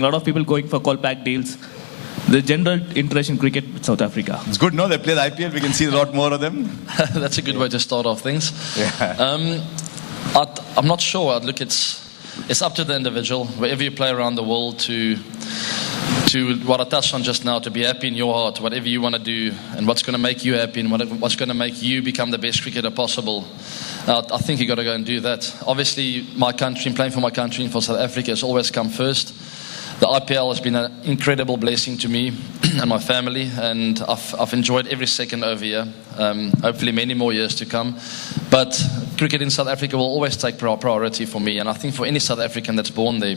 A lot of people going for call-back deals. The general interest in cricket with South Africa. It's good, no? They play the IPL. We can see a lot more of them. That's a good way to start off things. Yeah. I'm not sure. Look, it's up to the individual, wherever you play around the world, to what I touched on just now, to be happy in your heart, whatever you want to do, and what's going to make you happy, and what's going to make you become the best cricketer possible. I think you've got to go and do that. Obviously, my country, playing for my country and for South Africa, has always come first. The IPL has been an incredible blessing to me and my family, and I've enjoyed every second over here. Hopefully many more years to come. But cricket in South Africa will always take priority for me, and I think for any South African that's born there.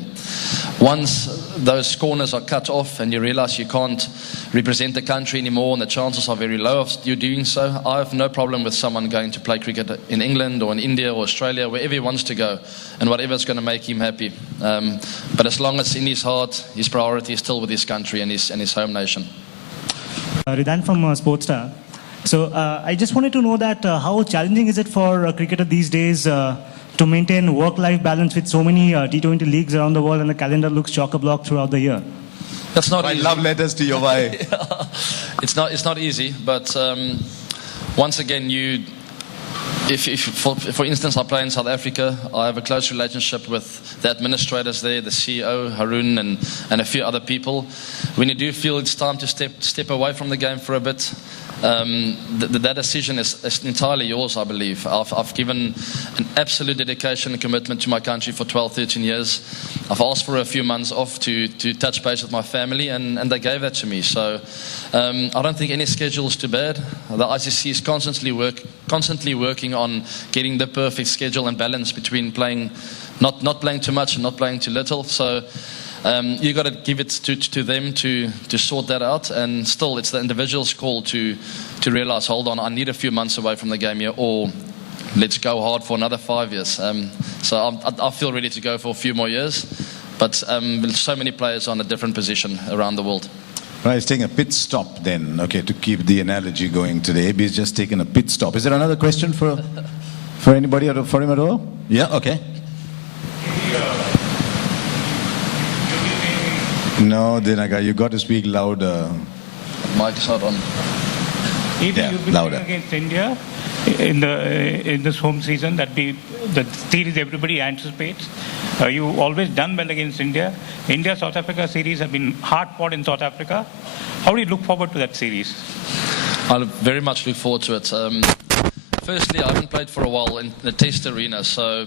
Once those corners are cut off and you realize you can't represent the country anymore, and the chances are very low of you doing so, I have no problem with someone going to play cricket in England or in India or Australia, wherever he wants to go, and whatever's going to make him happy. But as long as in his heart, his priority is still with his country and his home nation. Ridan from Sportstar. So I just wanted to know that how challenging is it for a cricketer these days to maintain work-life balance with so many T20 leagues around the world, and the calendar looks chock-a-block throughout the year? That's not easy. Love letters to your wife. It's not easy, but once again, if for instance I play in South Africa, I have a close relationship with the administrators there, the CEO Haroon, and a few other people. When you do feel it's time to step away from the game for a bit, that decision is entirely yours, I believe. I've given an absolute dedication and commitment to my country for 12, 13 years. I've asked for a few months off to touch base with my family, and they gave that to me. So I don't think any schedule is too bad. The ICC is constantly working on getting the perfect schedule and balance between playing, not playing too much and not playing too little. So you got to give it to them to sort that out, and still it's the individual's call to realize, hold on, I need a few months away from the game here, or let's go hard for another 5 years. So I feel ready to go for a few more years, but with so many players on a different position around the world. Right, he's taking a pit stop then, okay, to keep the analogy going today. He's just taken a pit stop. Is there another question for anybody or for him at all? Yeah, okay. No, Dinaga, you got to speak louder. Mic's not on. If Yeah, you'll be louder. playing against India in this home season, that be the series everybody anticipates. You always done well against India. India-South Africa series have been hard-fought in South Africa. How do you look forward to that series? I very much look forward to it. Firstly, I haven't played for a while in the test arena, so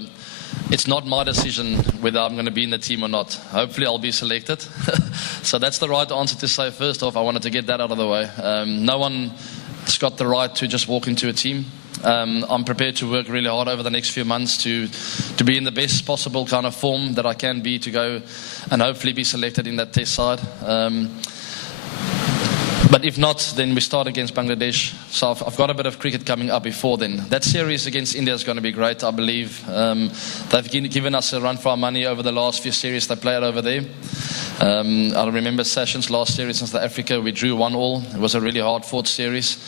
it's not my decision whether I'm going to be in the team or not. Hopefully I'll be selected. So that's the right answer to say. First off, I wanted to get that out of the way. No one's got the right to just walk into a team. I'm prepared to work really hard over the next few months to be in the best possible kind of form that I can be, to go and hopefully be selected in that test side. But if not, then we start against Bangladesh. So I've got a bit of cricket coming up before then. That series against India is going to be great, I believe. They've given us a run for our money over the last few series they played over there. I remember Sessions' last series in South Africa. We drew 1-1. It was a really hard-fought series.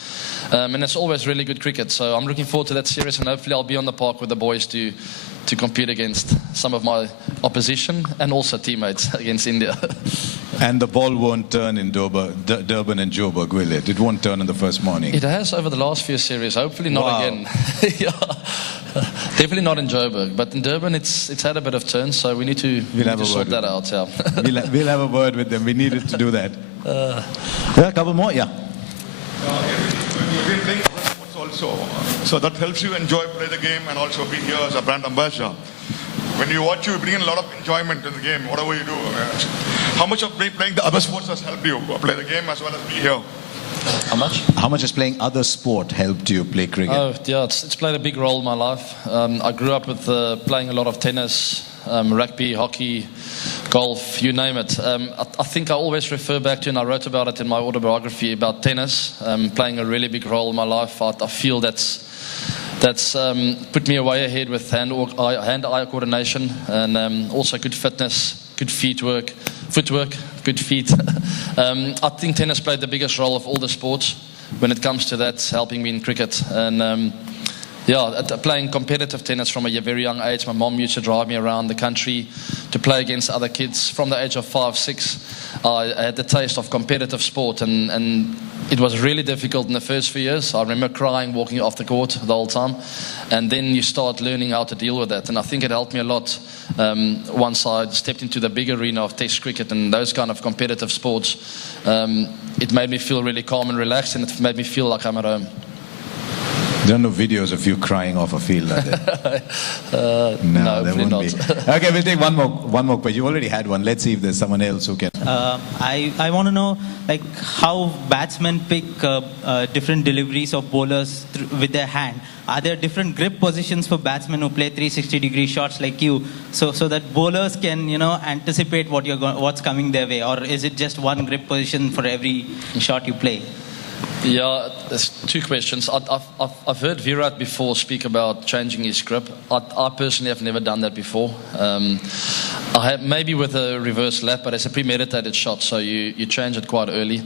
And it's always really good cricket. So I'm looking forward to that series, and hopefully I'll be on the park with the boys to compete against some of my opposition and also teammates against India. And the ball won't turn in Durban and Joburg, will it? It won't turn in the first morning. It has over the last few series. Hopefully not again. Yeah. Definitely not in Joburg, but in Durban it's had a bit of turn, so we need to sort that out. Yeah. We'll have a word with them. We needed to do that. Yeah, a couple more, yeah. You've been playing other sports also, so that helps you enjoy play the game and also be here as a brand ambassador. When you watch, you bring a lot of enjoyment in the game, whatever you do. How much of playing the other sports has helped you play the game as well as be here? How much? How much has playing other sport helped you play cricket? Oh, yeah, it's played a big role in my life. I grew up with playing a lot of tennis, rugby, hockey, golf, you name it. I think I always refer back to, and I wrote about it in my autobiography, about tennis playing a really big role in my life. I feel that's put me way ahead with hand-eye coordination, and also good fitness, good footwork, good feet. I think tennis played the biggest role of all the sports when it comes to that, helping me in cricket. And playing competitive tennis from a very young age. My mom used to drive me around the country to play against other kids. From the age of 5, 6, I had the taste of competitive sport, and it was really difficult in the first few years. I remember crying walking off the court the whole time, and then you start learning how to deal with that. And I think it helped me a lot once I stepped into the big arena of Test cricket and those kind of competitive sports. It made me feel really calm and relaxed, and it made me feel like I'm at home. There are no videos of you crying off a field like that. No, there hopefully won't not. be. Okay, we'll take one more question. You already had one. Let's see if there's someone else who can. I want to know like how batsmen pick different deliveries of bowlers with their hand. Are there different grip positions for batsmen who play 360-degree shots like you, so that bowlers can anticipate what's coming their way, or is it just one grip position for every shot you play? Yeah, there's two questions. I've heard Virat before speak about changing his grip. I personally have never done that before. I have maybe with a reverse lap, but it's a premeditated shot, so you change it quite early.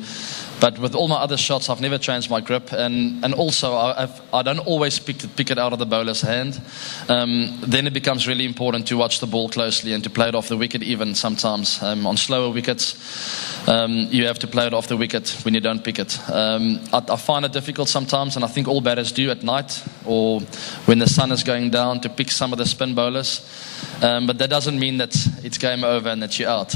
But with all my other shots, I've never changed my grip, and also I don't always pick it out of the bowler's hand. Then it becomes really important to watch the ball closely and to play it off the wicket even sometimes. On slower wickets, you have to play it off the wicket when you don't pick it. I find it difficult sometimes, and I think all batters do at night or when the sun is going down, to pick some of the spin bowlers. But that doesn't mean that it's game over and that you're out.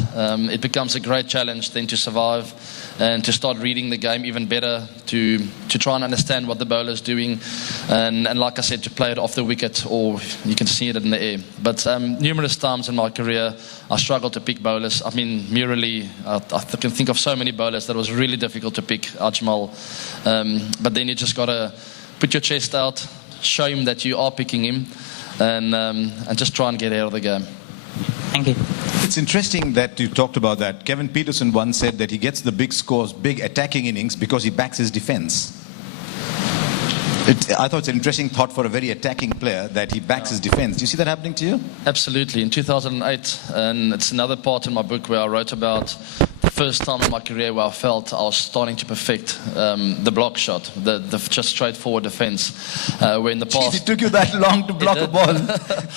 It becomes a great challenge then to survive and to start reading the game even better, to try and understand what the bowler's doing, and like I said, to play it off the wicket, or you can see it in the air. But numerous times in my career, I struggled to pick bowlers. I mean, Murali, I can think of so many bowlers that was really difficult to pick, Ajmal. But then you just got to put your chest out, show him that you are picking him, and just try and get out of the game. Thank you. It's interesting that you talked about that. Kevin Peterson once said that he gets the big scores, big attacking innings, because he backs his defense. I thought it's an interesting thought for a very attacking player, that he backs his defense. Do you see that happening to you? Absolutely. In 2008, and it's another part in my book where I wrote about the first time in my career where I felt I was starting to perfect the block shot, the just straightforward defense. Where in the past, Jeez, it took you that long to block a ball.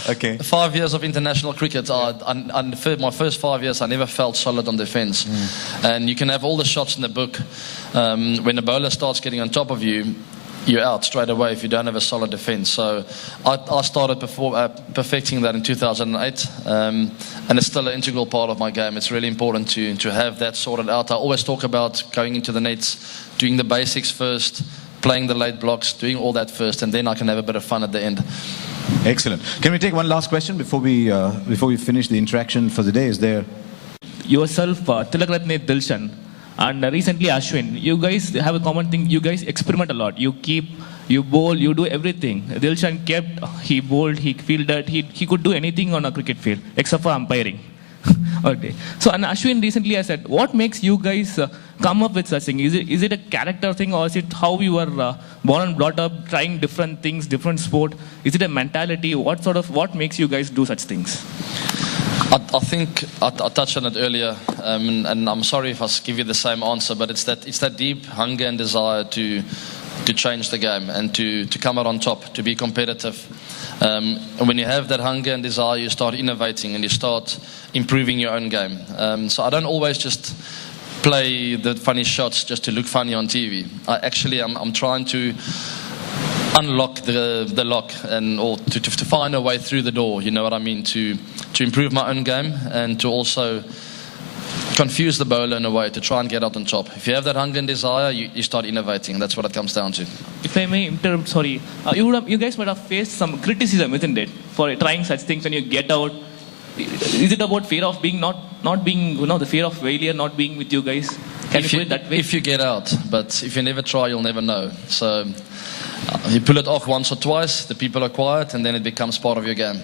Okay. 5 years of international cricket, my first 5 years, I never felt solid on defense. And you can have all the shots in the book. When the bowler starts getting on top of you, you're out straight away if you don't have a solid defense. So I started perfecting that in 2008, and it's still an integral part of my game. It's really important to have that sorted out. I always talk about going into the nets, doing the basics first, playing the late blocks, doing all that first, and then I can have a bit of fun at the end. Excellent. Can we take one last question before we finish the interaction for the day? Is there? Yourself, Tilakratne Dilshan, and recently Ashwin, you guys have a common thing. You guys experiment a lot. You bowl, you do everything. Dilshan he bowled, he fielded, he could do anything on a cricket field except for umpiring. Okay. So, and Ashwin recently I said, what makes you guys come up with such thing? Is it a character thing, or is it how you were born and brought up, trying different things, different sport? Is it a mentality? What makes you guys do such things? I think I touched on it earlier, and I'm sorry if I give you the same answer, but it's that deep hunger and desire to change the game and to come out on top, to be competitive. And when you have that hunger and desire, you start innovating and you start improving your own game. So I don't always just play the funny shots just to look funny on TV. I'm trying to unlock the lock or to find a way through the door, you know what I mean, to improve my own game and to also confuse the bowler in a way to try and get out on top. If you have that hunger and desire, you start innovating. That's what it comes down to. If I may interrupt, sorry. You guys might have faced some criticism, isn't it, for trying such things when you get out? Is it about fear of being not being, the fear of failure not being with you guys? Can you put it that way? If you get out, but if you never try, you'll never know. So you pull it off once or twice, the people are quiet, and then it becomes part of your game.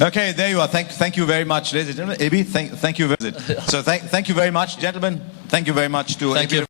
Okay, there you are. Thank you very much, ladies and gentlemen. Abi, thank you very much. So thank you very much, gentlemen. Thank you very much to Thank you.